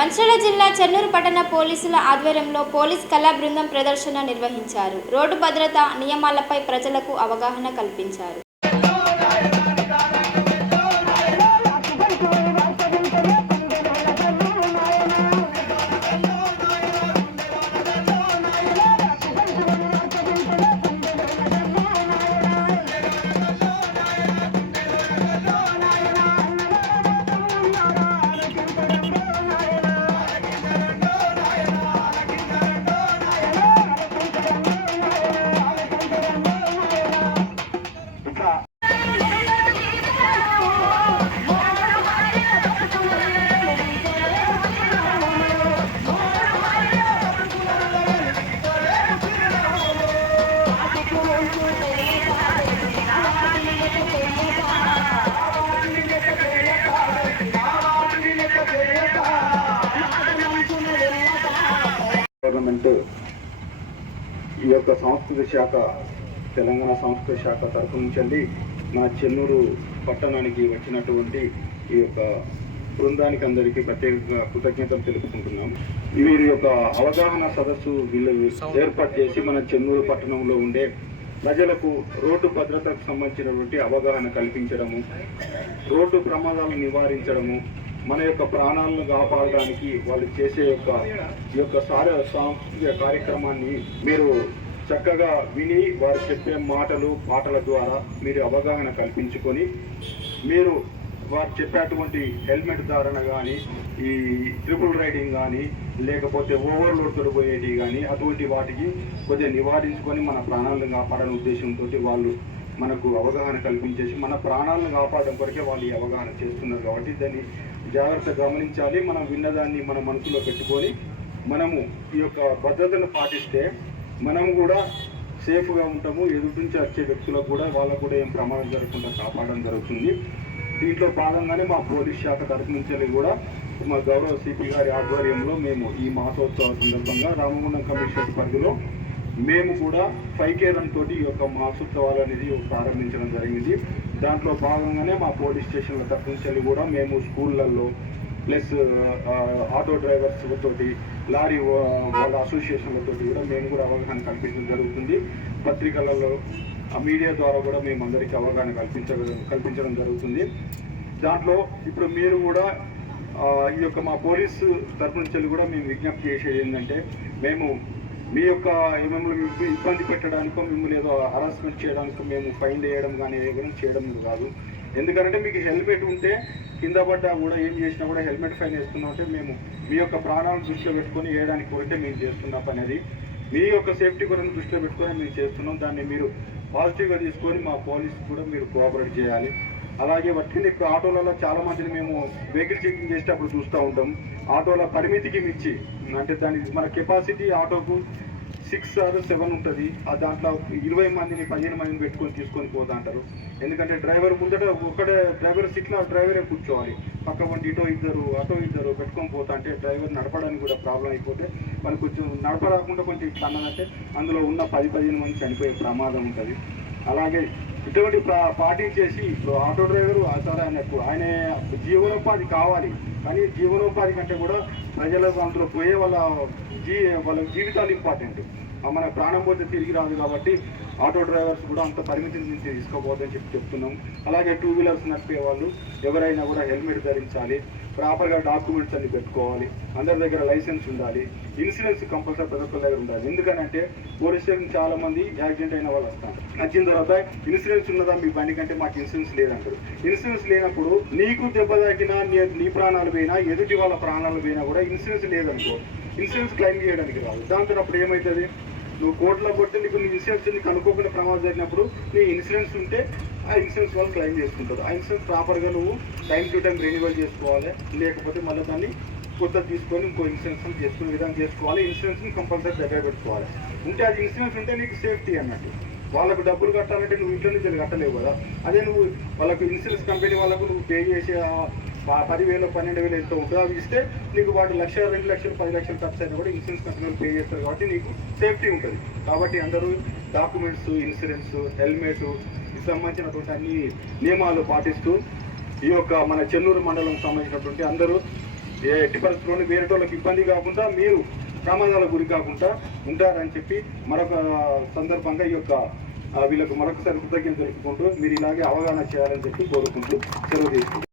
మంచిర్యాల జిల్లా చెన్నూరు పట్టణ పోలీసుల ఆధ్వర్యంలో పోలీస్ కళా బృందం ప్రదర్శన నిర్వహించారు. రోడ్డు భద్రతా నియమాలపై ప్రజలకు అవగాహన కల్పించారు. ఈ యొక్క సంస్కృతి శాఖ తెలంగాణ సంస్కృతి శాఖ తరఫు నుంచి మన చెన్నూరు పట్టణానికి వచ్చినటువంటి ఈ యొక్క బృందానికి అందరికీ ప్రత్యేకంగా కృతజ్ఞతలు తెలుపుకుంటున్నాం. వీరి యొక్క అవగాహన సదస్సు వీళ్ళు ఏర్పాటు చేసి మన చెన్నూరు పట్టణంలో ఉండే ప్రజలకు రోడ్డు భద్రతకు సంబంధించినటువంటి అవగాహన కల్పించడము, రోడ్డు ప్రమాదాలను నివారించడము, మన యొక్క ప్రాణాలను కాపాడడానికి వాళ్ళు చేసే ఈ యొక్క సాంస్కృతిక కార్యక్రమాన్ని మీరు చక్కగా విని వారు చెప్పే పాటల ద్వారా మీరు అవగాహన కల్పించుకొని మీరు వారు చెప్పేటువంటి హెల్మెట్ ధారణ కానీ, ఈ ట్రిపుల్ రైడింగ్ కానీ, లేకపోతే ఓవర్లోడ్ తొడిపోయేటి కానీ అటువంటి వాటికి కొద్దిగా నివారించుకొని మన ప్రాణాలను కాపాడని ఉద్దేశంతో వాళ్ళు మనకు అవగాహన కల్పించేసి మన ప్రాణాలను కాపాడడం కొరకే వాళ్ళు ఈ అవగాహన చేస్తున్నారు. కాబట్టి దాన్ని జాగ్రత్తగా గమనించాలి. మనం విన్నదాన్ని మన మనసులో పెట్టుకొని మనము ఈ యొక్క భద్రతను పాటిస్తే మనం కూడా సేఫ్గా ఉంటాము. ఎదుటి నుంచి వచ్చే వ్యక్తులకు కూడా వాళ్ళకు కూడా ఏం ప్రమాదం జరగకుండా కాపాడడం జరుగుతుంది. దీంట్లో భాగంగానే మా పోలీస్ శాఖ తరఫు నుంచి కూడా మా గౌరవ సిపి గారి ఆధ్వర్యంలో మేము ఈ మాసోత్సవ సందర్భంగా రామగుండం కమిషనరేట్ పరిధిలో మేము కూడా 5K రన్ తోటి ఈ యొక్క మాసోత్సవాలు అనేది ప్రారంభించడం జరిగింది. దాంట్లో భాగంగానే మా పోలీస్ స్టేషన్ల తరఫు నుంచి కూడా మేము స్కూళ్ళల్లో ప్లస్ ఆటో డ్రైవర్స్ తోటి, లారీ వాళ్ళ అసోసియేషన్లతో కూడా మేము కూడా అవగాహన కల్పించడం జరుగుతుంది. పత్రికలలో మీడియా ద్వారా కూడా మేము అందరికీ అవగాహన కల్పించడం జరుగుతుంది. దాంట్లో ఇప్పుడు మీరు కూడా ఈ యొక్క మా పోలీసు తరఫు నుంచి కూడా మేము విజ్ఞప్తి చేసేది ఏంటంటే, మేము మీ యొక్క మిమ్మల్ని ఇబ్బంది పెట్టడానికో మిమ్మల్ని ఏదో హరాస్మెంట్ చేయడానికో మేము ఫైన్ వేయడం కానీ ఏదైనా చేయడం కాదు. ఎందుకంటే మీకు హెల్మెట్ ఉంటే కింద పడ్డా కూడా ఏం చేసినా కూడా హెల్మెట్ ఫైన్ వేస్తున్నాం అంటే మేము మీ యొక్క ప్రాణాలను దృష్టిలో పెట్టుకొని వేయడానికి కొరకే మేము చేస్తున్న పని అది. మీ యొక్క సేఫ్టీ కొరకు దృష్టిలో పెట్టుకొని మేము చేస్తున్నాం. దాన్ని మీరు పాజిటివ్గా తీసుకొని మా పోలీసు కూడా మీరు కోఆపరేట్ చేయాలి. అలాగే వచ్చింది ఇప్పుడు ఆటోలలో చాలా మందిని మేము వెహికల్ చెకింగ్ చేసేటప్పుడు చూస్తూ ఉంటాం. ఆటోల పరిమితికి మించి అంటే దానికి మన కెపాసిటీ ఆటోకు 6 or 7 ఉంటుంది. దాంట్లో 20 మందిని 15 మందిని పెట్టుకొని తీసుకొని పోతా అంటారు. ఎందుకంటే డ్రైవర్ ముందట ఒకటే డ్రైవర్ సీట్లో డ్రైవరే కూర్చోవాలి. పక్క వంటి అటో ఇద్దరు పెట్టుకొని పోతా అంటే డ్రైవర్ నడపడానికి కూడా ప్రాబ్లం అయిపోతే వాళ్ళు కొంచెం నడపరాకుండా కొంచెం ఇట్లా అన్నదంటే అందులో ఉన్న 10-15 మంది చనిపోయే ప్రమాదం ఉంటుంది. అలాగే ఇటువంటి పాటించేసి ఇప్పుడు ఆటో డ్రైవరు సరే ఆయన జీవనోపాధి కావాలి, కానీ జీవనోపాధి కంటే కూడా ప్రజలకు అందులో పోయే వాళ్ళ జీవితాలు ఇంపార్టెంట్. మన ప్రాణం పోతే తిరిగి రాదు. కాబట్టి ఆటో డ్రైవర్స్ కూడా అంత పరిమితిని నుంచి తీసుకోబోదని చెప్తున్నాం. అలాగే 2 వీలర్స్ నడిపే వాళ్ళు ఎవరైనా కూడా హెల్మెట్ ధరించాలి, ప్రాపర్గా డాక్యుమెంట్స్ అన్ని పెట్టుకోవాలి, అందరి దగ్గర లైసెన్స్ ఉండాలి, ఇన్సూరెన్స్ కంపల్సరీ ప్రతి ఒక్కరి దగ్గర ఉండాలి. ఎందుకంటే పోలీస్ స్టేషన్ చాలా మంది యాక్సిడెంట్ అయిన వాళ్ళు వస్తారు. వచ్చిన తర్వాత ఇన్సూరెన్స్ ఉన్నదా మీ బండి కంటే మాకు ఇన్సూరెన్స్ లేదంటారు. ఇన్సూరెన్స్ లేనప్పుడు నీకు దెబ్బ తాకినా నీ ప్రాణాలు పోయినా ఎదుటి వాళ్ళ ప్రాణాలు పోయినా కూడా ఇన్సూరెన్స్ లేదనుకో, ఇన్సూరెన్స్ క్లెయిమ్ చేయడానికి రాదు. దాంతో అప్పుడు ఏమవుతుంది, నువ్వు కోర్టులో కొట్టి నీకు నీ ఇన్సూరెన్స్ కనుక్కోకుండా ప్రమాదం జరిగినప్పుడు నీ ఇన్సూరెన్స్ ఉంటే ఆ ఇన్సూరెన్స్ వాళ్ళు క్లెయిమ్ చేసుకుంటారు. ఆ ఇన్సూరెన్స్ ప్రాపర్గా నువ్వు టైం టు టైం రెన్యువల్ చేసుకోవాలి. లేకపోతే మళ్ళీ దాన్ని కొత్త తీసుకొని ఇంకో ఇన్సూరెన్స్ చేసుకునే విధంగా చేసుకోవాలి. ఇన్సూరెన్స్ని కంపల్సరీ దగ్గర పెట్టుకోవాలి. ఉంటే అది ఇన్సూరెన్స్ ఉంటే నీకు సేఫ్టీ అన్నట్టు. వాళ్ళకు డబ్బులు కట్టాలంటే నువ్వు ఇంట్లో నుంచి కట్టలేవు కదా. అదే నువ్వు వాళ్ళకు ఇన్సూరెన్స్ కంపెనీ వాళ్ళకు నువ్వు పే చేసే 10,000 12,000 ఎంత ఉంటుందో అవి ఇస్తే నీకు వాడు 1,00,000 2 లక్షలు 10 లక్షలు ఖర్చు అయినా కూడా ఇన్సూరెన్స్ కంపెనీ పే చేస్తారు. కాబట్టి నీకు సేఫ్టీ ఉంటుంది. కాబట్టి అందరూ డాక్యుమెంట్స్, ఇన్సూరెన్స్, హెల్మెట్ సంబంధించినటువంటి అన్ని నియమాలు పాటిస్తూ ఈ యొక్క మన చెన్నూరు మండలం సంబంధించినటువంటి అందరూ ఎట్టి పరిస్థితుల్లోనూ వేరే వాళ్ళకి ఇబ్బంది కాకుండా మీరు ప్రమాదాలకు గురి కాకుండా ఉంటారని చెప్పి మరొక సందర్భంగా ఈ యొక్క వీళ్ళకు మరొకసారి కృతజ్ఞతలు తెలుపుకుంటూ మీరు ఇలాగే అవగాహన చేయాలని చెప్పి కోరుకుంటూ సెలవు తీసుకుంటాం.